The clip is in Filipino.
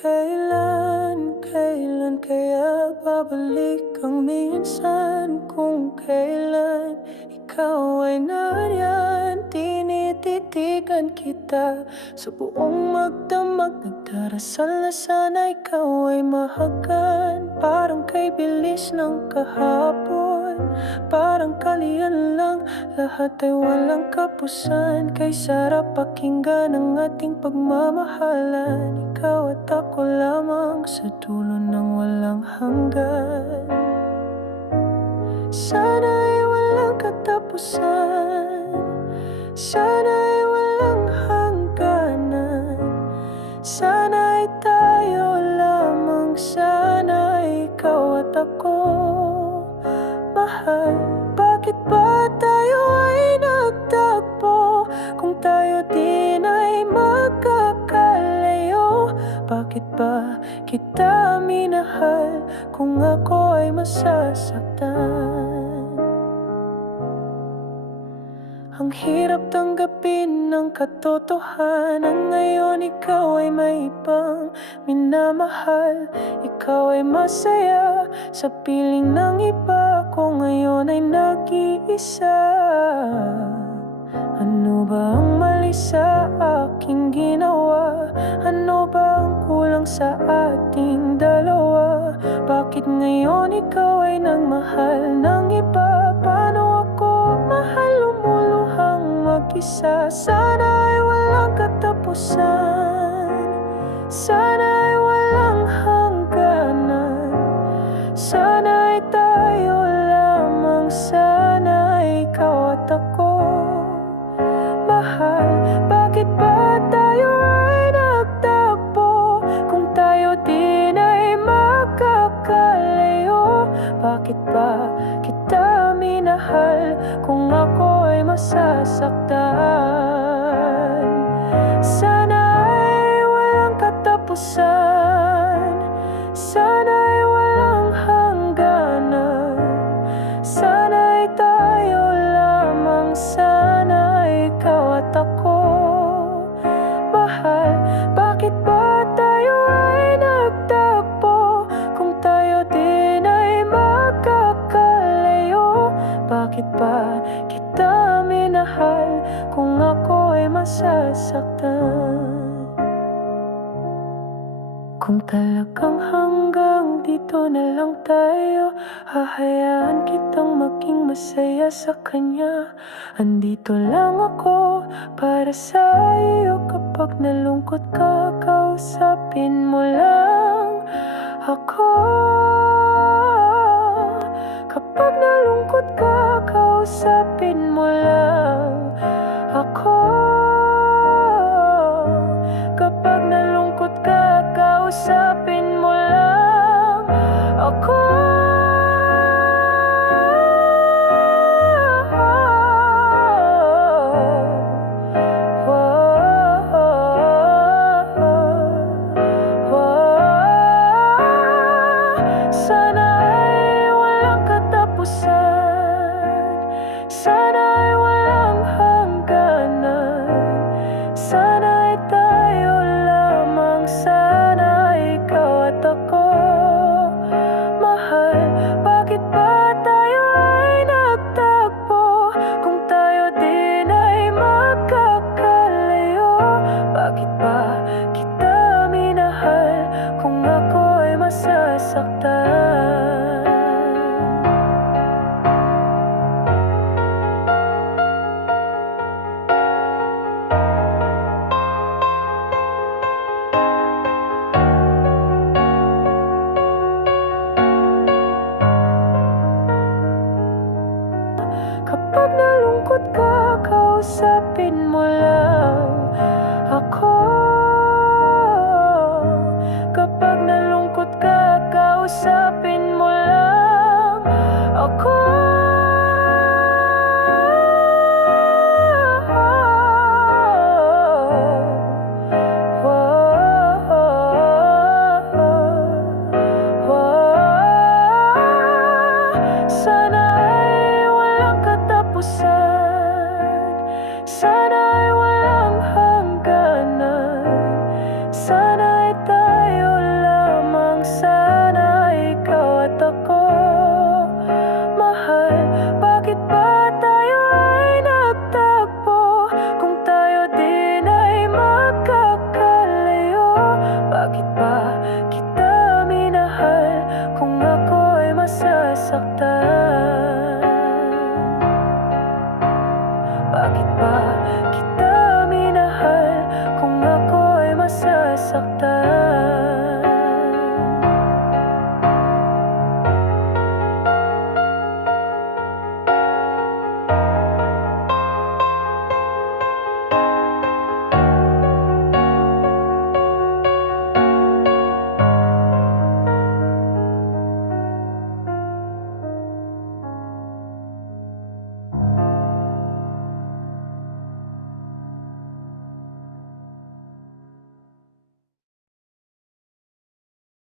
Kailan kaya babalik ang minsan? Kung kailan ikaw ay nariyan, tinititigan kita sa buong magdamag. Nagdarasal na sana ikaw ay mahagan. Parang kay bilis ng kahapon, parang kalian lang, lahat ay walang kapusan. Kay sarap pakinggan ang ating pagmamahalan, ikaw at ako lamang sa dulo ng walang hanggan. Sana ay walang katapusan, sana ay walang hangganan. Sana ay tayo lamang, sana ay ikaw at ako. Mahal, bakit ba tayo ay nagtagpo? Kung tayo din ay magkakalayo, bakit ba kita minahal kung ako ay masasaktan? Ang hirap tanggapin ng katotohanan, ngayon ikaw ay may ibang minamahal. Ikaw ay masaya sa piling ng iba, ko ngayon ay nag-iisa. Ano ba ang mali sa aking ginawa? Ano ba ang kulang sa ating dalawa? Bakit ngayon ikaw ay nagmahal ng iba? Paano ako mahal, lumuluhang mag-isa? Sana ay walang katapusan, sana ay walang hangganan. Sana ay tayo lamang, sana ay ikaw at ako. Mahal, bakit ba tayo ay nagtagpo? Kung tayo din ay magkakalayo, bakit ba kita minahal kung ako ay masasaktan? Sana ay walang katapusan, sana ay walang hangganan. Sana ay tayo lamang, sana ay ikaw at ako. Mahal, bakit ba tayo ay nagtagpo? Kung tayo din ay magkakalayo, bakit ba kita minahal kung ako ay masasaktan? Kung talagang hanggang dito na lang tayo, hahayaan kitang maging masaya sa kanya. Andito lang ako para sa iyo, kapag nalungkot ka, kausapin mo lang ako. Kapag nalungkot ka, kausapin mo lang ako. Kapag nalungkot ka, kausapin mo lang ako. Sana ay walang katapusan, sana ay walang hangganan. nasasaktan.